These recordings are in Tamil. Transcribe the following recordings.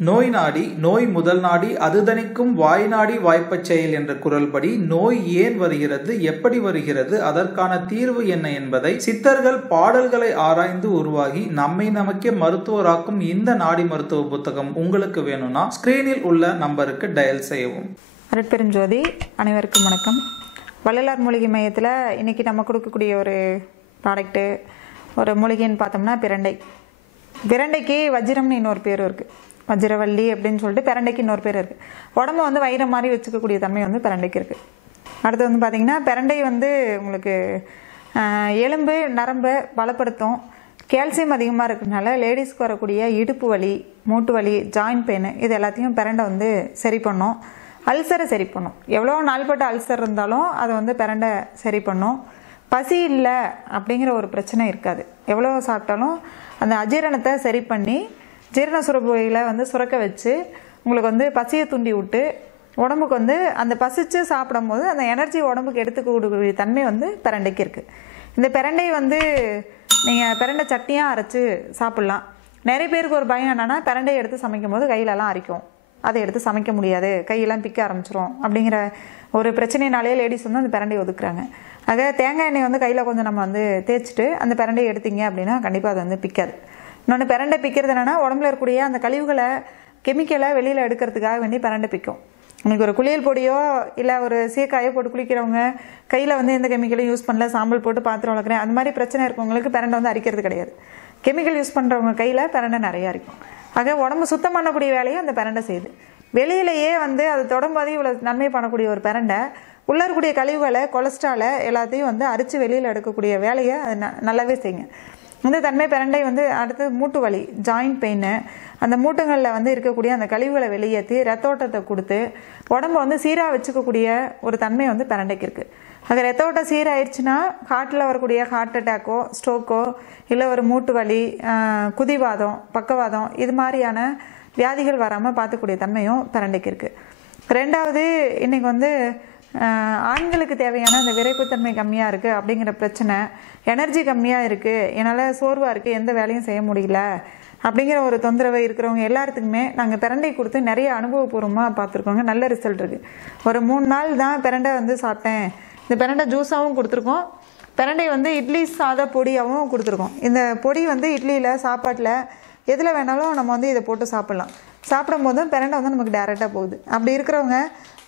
நோய் நாடி நோய் முதல் நாடி அதுதணிக்கும் வாய் நாடி வாய்ப்பச் செயல் என்ற குரல்படி நோய் ஏன் வருகிறது எப்படி வருகிறது அதற்கான தீர்வு என்ன என்பதை சித்தர்கள் பாடல்களை ஆராய்ந்து உருவாகி நம்மை நமக்கே மருத்துவராக்கும் இந்த நாடி மருத்துவ புத்தகம் உங்களுக்கு வேணும்னா ஸ்கிரீனில் உள்ள நம்பருக்கு டயல் செய்யவும். அருட்பெருஞ்சோதி அனைவருக்கும் வணக்கம். வள்ளலார் மூலிகை மையத்தில் இன்றைக்கி நம்ம கொடுக்கக்கூடிய ஒரு ப்ராடக்ட்டு ஒரு மூலிகைன்னு பார்த்தோம்னா பிரண்டை. பிரண்டைக்கு வஜ்ரம்னு இன்னொரு பேர் இருக்குது வஜ்ரவள்ளி அப்படின்னு சொல்லிட்டு பிரண்டைக்கு இன்னொரு பேர் இருக்குது உடம்ப வந்து வைரம் மாதிரி வச்சுக்கக்கூடிய தன்மை வந்து பிரண்டைக்கு இருக்குது அடுத்து வந்து பார்த்திங்கன்னா பிரண்டை வந்து உங்களுக்கு எலும்பு நரம்பை பலப்படுத்தும். கால்சியம் அதிகமாக இருக்கிறதுனால லேடிஸ்க்கு வரக்கூடிய இடுப்பு வலி மூட்டு வலி ஜாயின்ட் பெயின் இது எல்லாத்தையும் பிரண்டை வந்து சரி பண்ணும். அல்சரை சரி பண்ணும். எவ்வளோ நாள்பட்ட அல்சர் இருந்தாலும் அதை வந்து பிரண்டை சரி பண்ணும். பசி இல்லை அப்படிங்கிற ஒரு பிரச்சனை இருக்காது. எவ்வளோ சாப்பிட்டாலும் அந்த அஜீரணத்தை சரி பண்ணி ஜீரண சுரப்புகளை வந்து சுரக்க வச்சு உங்களுக்கு வந்து பசியை தூண்டி விட்டு உடம்புக்கு வந்து அந்த பசிச்சு சாப்பிடும்போது அந்த எனர்ஜி உடம்புக்கு எடுத்துக்கூடிய தன்மை வந்து பிரண்டைக்கு இருக்குது இந்த பிரண்டை வந்து நீங்கள் பிரண்டை சட்னியாக அரைச்சி சாப்பிட்லாம். நிறைய பேருக்கு ஒரு பயம் என்னென்னா பிரண்டையை எடுத்து சமைக்கும் போது கையிலலாம் அரைக்கும். அதை எடுத்து சமைக்க முடியாது. கையெல்லாம் பிக்க ஆரம்பிச்சிரும். அப்படிங்கிற ஒரு பிரச்சனைனாலே லேடிஸ் வந்து அந்த பிரண்டையை ஒதுக்குறாங்க. ஆக தேங்காய் எண்ணெய் வந்து கையில் கொஞ்சம் நம்ம வந்து தேய்ச்சிட்டு அந்த பிரண்டையை எடுத்தீங்க அப்படின்னா கண்டிப்பாக அது வந்து பிக்காது. இன்னொன்று பிரண்டை பிக்கிறது என்னென்னா உடம்புல இருக்கக்கூடிய அந்த கழிவுகளை கெமிக்கலை வெளியில் எடுக்கிறதுக்காக வேண்டி பிரண்டை பிக்கும். உங்களுக்கு ஒரு குளியல் பொடியோ இல்லை ஒரு சீக்காயோ போட்டு குளிக்கிறவங்க கையில் வந்து எந்த கெமிக்கலும் யூஸ் பண்ணல சாம்பல் போட்டு பாத்திரம் வளர்க்குறேன் அந்த மாதிரி பிரச்சனை இருக்கவங்களுக்கு பிரண்டை வந்து அரிக்கிறது கிடையாது. கெமிக்கல் யூஸ் பண்ணுறவங்க கையில் பிரண்டை நிறையா இருக்கும் ஆக உடம்பு சுத்தம் பண்ணக்கூடிய வேலையை அந்த பிரண்டை செய்யுது. வெளியிலேயே வந்து அது தொடம்போதே இவ்வளோ நன்மை பண்ணக்கூடிய ஒரு பிரண்டை உள்ளே இருக்கக்கூடிய கழிவுகளை கொலஸ்ட்ராலை எல்லாத்தையும் வந்து அரிச்சு வெளியில் எடுக்கக்கூடிய வேலையை அது ந- நல்லாவே செய்யுங்க. இந்த தன்மை பிரண்டை வந்து அடுத்து மூட்டு வலி ஜாயிண்ட் பெயின் அந்த மூட்டுங்களில் வந்து இருக்கக்கூடிய அந்த கழிவுகளை வெளியேற்றி ரத்தோட்டத்தை கொடுத்து உடம்ப வந்து சீராக வச்சுக்கக்கூடிய ஒரு தன்மை வந்து பிரண்டைக்கு இருக்குது அது ரத்த ஓட்டம் சீராயிடுச்சுன்னா ஹார்ட்டில் வரக்கூடிய ஹார்ட் அட்டாக்கோ ஸ்ட்ரோக்கோ இல்லை ஒரு மூட்டு வலி குதிவாதம் பக்கவாதம் இது மாதிரியான வியாதிகள் வராமல் பார்த்துக்கூடிய தன்மையும் பிரண்டைக்கு இருக்குது ரெண்டாவது இன்றைக்கி வந்து ஆண்களுக்கு தேவையான அந்த விரைப்புத்தன்மை கம்மியாக இருக்குது அப்படிங்கிற பிரச்சனை. எனர்ஜி கம்மியாக இருக்குது என்னால் சோர்வாக இருக்குது எந்த வேலையும் செய்ய முடியல. அப்படிங்கிற ஒரு தொந்தரவு இருக்கிறவங்க எல்லாத்துக்குமே நாங்கள் பிரண்டை கொடுத்து நிறைய அனுபவபூர்வமாக பார்த்துருக்கோங்க. நல்ல ரிசல்ட் இருக்குது ஒரு மூணு நாள் தான் பிரண்டை வந்து சாப்பிட்டேன். இந்த பிரண்டை ஜூஸாகவும் கொடுத்துருக்கோம். பிரண்டை வந்து இட்லி சாத பொடியாகவும் கொடுத்துருக்கோம். இந்த பொடி வந்து இட்லியில் சாப்பாட்டில் எதில் வேணாலும் நம்ம வந்து இதை போட்டு சாப்பிட்லாம். சாப்பிடும்போதும் பிரண்டை வந்து நமக்கு டேரெக்டாக போகுது. அப்படி இருக்கிறவங்க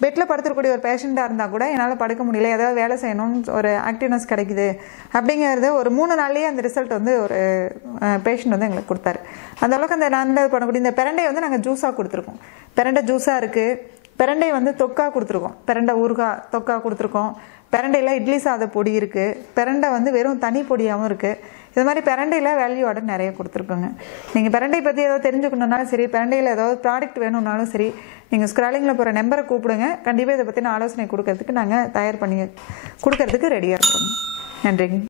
பெட்டில் படுத்துருக்கூடிய ஒரு பேஷண்ட்டாக இருந்தால் கூட என்னால் படுக்க முடியல ஏதாவது வேலை செய்யணும்னு ஒரு ஆக்டிவ்னஸ் கிடைக்குது. அப்படிங்கிறது ஒரு மூணு நாள்லேயே அந்த ரிசல்ட் வந்து ஒரு பேஷண்ட் வந்து எங்களுக்கு கொடுத்தாரு. அந்த அளவுக்கு அந்த நல்ல பண்ணக்கூடிய இந்த பிரண்டையை வந்து நாங்கள் ஜூஸாக கொடுத்துருக்கோம். பிரண்டை ஜூஸாக இருக்குது பிரண்டை வந்து தொக்கா கொடுத்துருக்கோம். பிரண்டை ஊறுகாய் தொக்கா கொடுத்துருக்கோம். பிரண்டையில் இட்லி சாத பொடி இருக்குது பிரண்டை வந்து வெறும் தனி பொடியாகவும் இருக்குது இது மாதிரி பிரண்டையில் வேல்யூ ஆர்டர் நிறைய கொடுத்துருக்கோங்க. நீங்கள் பிரண்டை பற்றி ஏதாவது தெரிஞ்சுக்கணுன்னாலும் சரி பிரண்டையில் ஏதாவது ப்ராடக்ட் வேணும்னாலும் சரி நீங்கள் ஸ்க்ராலிங்கில் போகிற நம்பரை கூப்பிடுங்க. கண்டிப்பாக இதை பற்றின ஆலோசனை கொடுக்கறதுக்கு நாங்கள் தயார் பண்ணி கொடுக்கறதுக்கு ரெடியாக இருக்கோம். நன்றிங்க.